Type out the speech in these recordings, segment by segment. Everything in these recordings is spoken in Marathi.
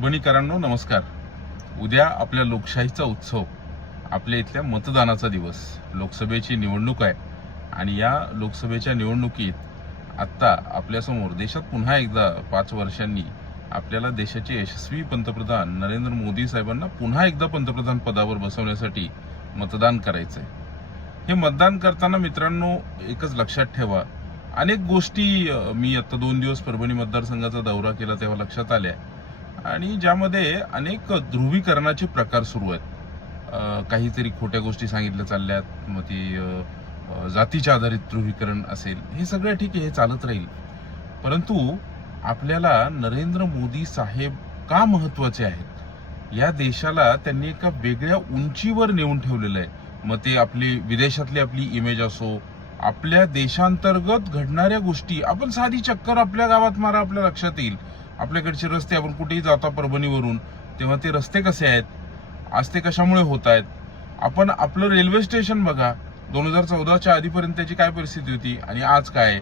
परभणीकरांनो नमस्कार. उद्या आपल्या लोकशाहीचा उत्सव आपल्या इथल्या मतदानाचा दिवस लोकसभेची निवडणूक आहे. आणि या लोकसभेच्या निवडणुकीत आत्ता आपल्यासमोर देशात पुन्हा एकदा पाच वर्षांनी आपल्याला देशाचे यशस्वी पंतप्रधान नरेंद्र मोदी साहेबांना पुन्हा एकदा पंतप्रधान पदावर बसवण्यासाठी मतदान करायचं आहे हे मतदान करताना मित्रांनो एकच लक्षात ठेवा. अनेक गोष्टी मी आत्ता दोन दिवस परभणी मतदारसंघाचा दौरा केला तेव्हा लक्षात आल्या. आणि ज्यामध्ये अनेक ध्रुवीकरणाचे प्रकार सुरू आहेत. काहीतरी खोट्या गोष्टी सांगितल्या चालल्यात मग ती जातीच्या आधारित ध्रुवीकरण असेल हे सगळं ठीक आहे हे चालत राहील. परंतु आपल्याला नरेंद्र मोदी साहेब का महत्त्वाचे आहेत? या देशाला त्यांनी एका वेगळ्या उंचीवर नेऊन ठेवलेलं आहे. मग ते आपली विदेशातली आपली इमेज असो आपल्या देशांतर्गत घडणाऱ्या गोष्टी आपण साधी चक्कर आपल्या गावात मारा आपल्या लक्षात येईल. आपल्याकडचे रस्ते आपण कुठेही जाता परभणीवरून तेव्हा ते रस्ते कसे आहेत? आज ते कशामुळे होत आहेत? आपण आपलं रेल्वे स्टेशन बघा. दोन हजार चौदाच्या आधीपर्यंत त्याची काय परिस्थिती होती आणि आज काय? आहे?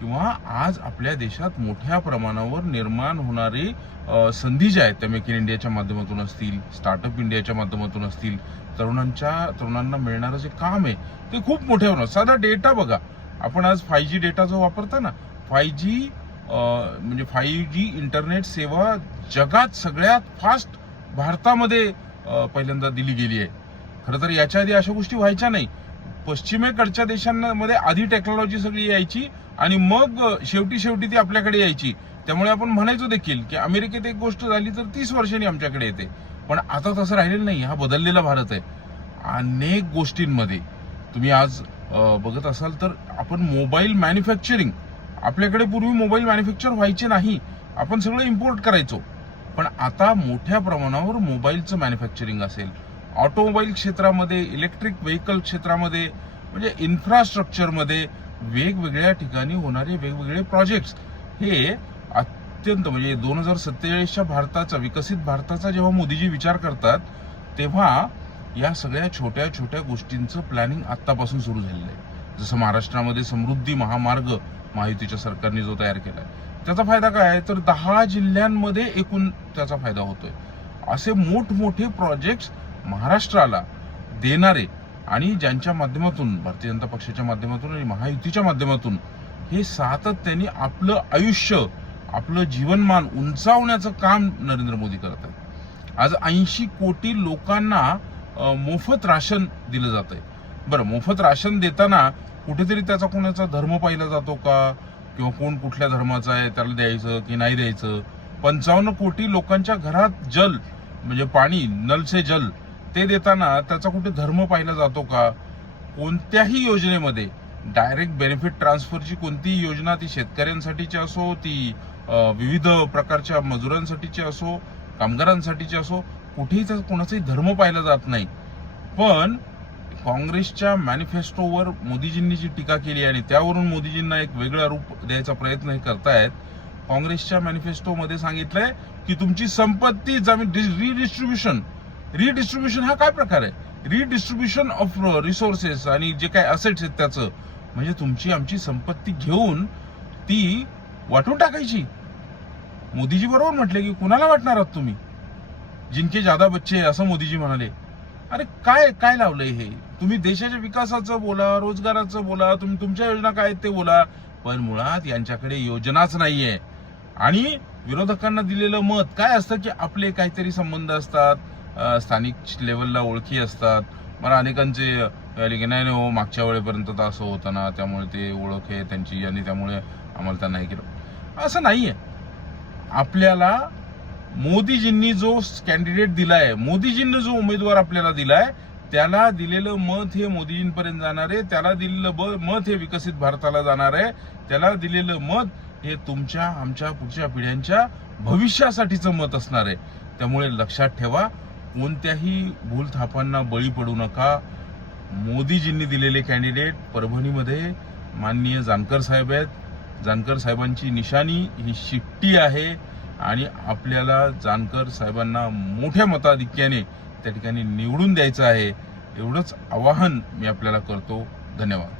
किंवा आज आपल्या देशात मोठ्या प्रमाणावर निर्माण होणारे संधी ज्या आहेत त्या मेक इन इंडियाच्या माध्यमातून असतील स्टार्टअप इंडियाच्या माध्यमातून असतील तरुणांच्या तरुणांना मिळणारं जे काम आहे ते खूप मोठ्या होणार साधा डेटा बघा. आपण आज फाय जी डेटा जो वापरता ना फाय जी म्हणजे फाईव्ह जी इंटरनेट सेवा जगात सगळ्यात फास्ट भारतामध्ये पहिल्यांदा दिली गेली आहे. खरं तर याच्या आधी अशा गोष्टी व्हायच्या नाही. पश्चिमेकडच्या देशांमध्ये आधी टेक्नॉलॉजी सगळी यायची आणि मग शेवटी शेवटी ती आपल्याकडे यायची. त्यामुळे आपण म्हणायचो देखील की अमेरिकेत एक गोष्ट झाली तर तीस वर्षांनी आमच्याकडे येते. पण आता तसं राहिलेलं नाही. हा बदललेला भारत आहे. अनेक गोष्टींमध्ये. तुम्ही आज बघत असाल तर आपण मोबाईल मॅन्युफॅक्चरिंग आपल्याकडे पूर्वी मोबाईल मॅन्युफॅक्चर व्हायचे नाही. आपण सगळं इम्पोर्ट करायचो. पण आता मोठ्या प्रमाणावर मोबाईलचं मॅन्युफॅक्चरिंग असेल. ऑटोमोबाईल क्षेत्रामध्ये इलेक्ट्रिक व्हेकल क्षेत्रामध्ये म्हणजे इन्फ्रास्ट्रक्चरमध्ये वेगवेगळ्या ठिकाणी होणारे वेगवेगळे प्रोजेक्ट्स हे अत्यंत म्हणजे दोन हजार सत्तेचाळीसच्या भारताचा विकसित भारताचा जेव्हा मोदीजी विचार करतात तेव्हा या सगळ्या छोट्या छोट्या गोष्टींचं प्लॅनिंग आत्तापासून सुरू झालेलं आहे. जसं महाराष्ट्रामध्ये समृद्धी महामार्ग महायुतीच्या सरकारने जो तयार केला त्याचा फायदा काय आहे? तर दहा जिल्ह्यांमध्ये एकूण त्याचा फायदा होतोय. असे मोठमोठे प्रोजेक्ट्स महाराष्ट्राला देणारे आणि ज्यांच्या माध्यमातून भारतीय जनता पक्षाच्या माध्यमातून आणि महायुतीच्या माध्यमातून हे सातत्याने आपलं आयुष्य आपलं जीवनमान उंचावण्याचं काम नरेंद्र मोदी करत आहेत. आज ऐंशी कोटी लोकांना मोफत राशन दिलं जात आहे बरं मोफत राशन देताना कुठेतरी त्याचा कोणाचा धर्म पाहिला जातो का? किंवा कोण कुठल्या धर्माचा आहे त्याला द्यायचं की नाही द्यायचं? पंचावन्न कोटी लोकांच्या घरात जल म्हणजे पाणी नल से जल ते देताना त्याचा कुठे धर्म पाहिला जातो का? कोणत्याही योजनेमध्ये. डायरेक्ट बेनिफिट ट्रान्सफरची कोणतीही योजना ती शेतकऱ्यांसाठीची असो ती विविध प्रकारच्या मजुरांसाठीची असो कामगारांसाठीची असो कुठेही त्याचा कोणाचाही धर्म पाहिला जात नाही. पण काँग्रेसच्या मॅनिफेस्टोवर मोदीजींनी जी टीका केली आणि त्यावरून मोदीजींना एक वेगळा रूप द्यायचा प्रयत्न हे करतायत काँग्रेसच्या मॅनिफेस्टोमध्ये सांगितलंय की तुमची संपत्ती जमीन रिडिस्ट्रीब्युशन रिडिस्ट्रीब्युशन हा काय प्रकार आहे? रिडिस्ट्रीब्युशन ऑफ रिसोर्सेस आणि जे काय असेट्स आहेत त्याचं म्हणजे तुमची आमची संपत्ती घेऊन ती वाटून टाकायची. मोदीजी बरोबर म्हटले की कुणाला वाटणार आहात तुम्ही? जिनके जादा बच्चे असं मोदीजी म्हणाले. अरे काय काय लावलंय हे? तुम्ही देशाच्या विकासाचं बोला रोजगाराचं बोला तुम्ही तुमच्या योजना काय आहेत ते बोला पण मुळात यांच्याकडे योजनाच नाहीये. आणि विरोधकांना दिलेलं मत काय असतं की आपले काहीतरी संबंध असतात स्थानिक लेवलला ओळखी असतात. मला अनेकांचे की नाही नाही हो मागच्या वेळेपर्यंत तर असं होतं ना त्यामुळे ते ओळख आहे त्यांची आणि त्यामुळे आम्हाला त्यांना हे केलं. असं नाहीये. आपल्याला मोदीजींनी जो कॅन्डिडेट दिलाय मोदीजींनी जो उमेदवार आपल्याला दिलाय त्याला दिलेलं मत हे मोदीजींपर्यंत जाणार आहे. त्याला दिलेलं ब- मत हे विकसित भारताला जाणार आहे. त्याला दिलेलं मत हे तुमच्या आमच्या पुढच्या पिढ्यांच्या भविष्यासाठीचं मत असणार आहे. त्यामुळे लक्षात ठेवा कोणत्याही भूलथापांना बळी पडू नका. मोदीजींनी दिलेले कॅन्डिडेट परभणीमध्ये माननीय जानकर साहेब आहेत. जानकर साहेबांची निशाणी ही शिट्टी आहे आणि आपल्याला जानकर साहेबांना मोठ्या मताधिक्याने त्या ठिकाणी निवडून द्यायचं आहे. एवढंच आवाहन मी आपल्याला करतो. धन्यवाद.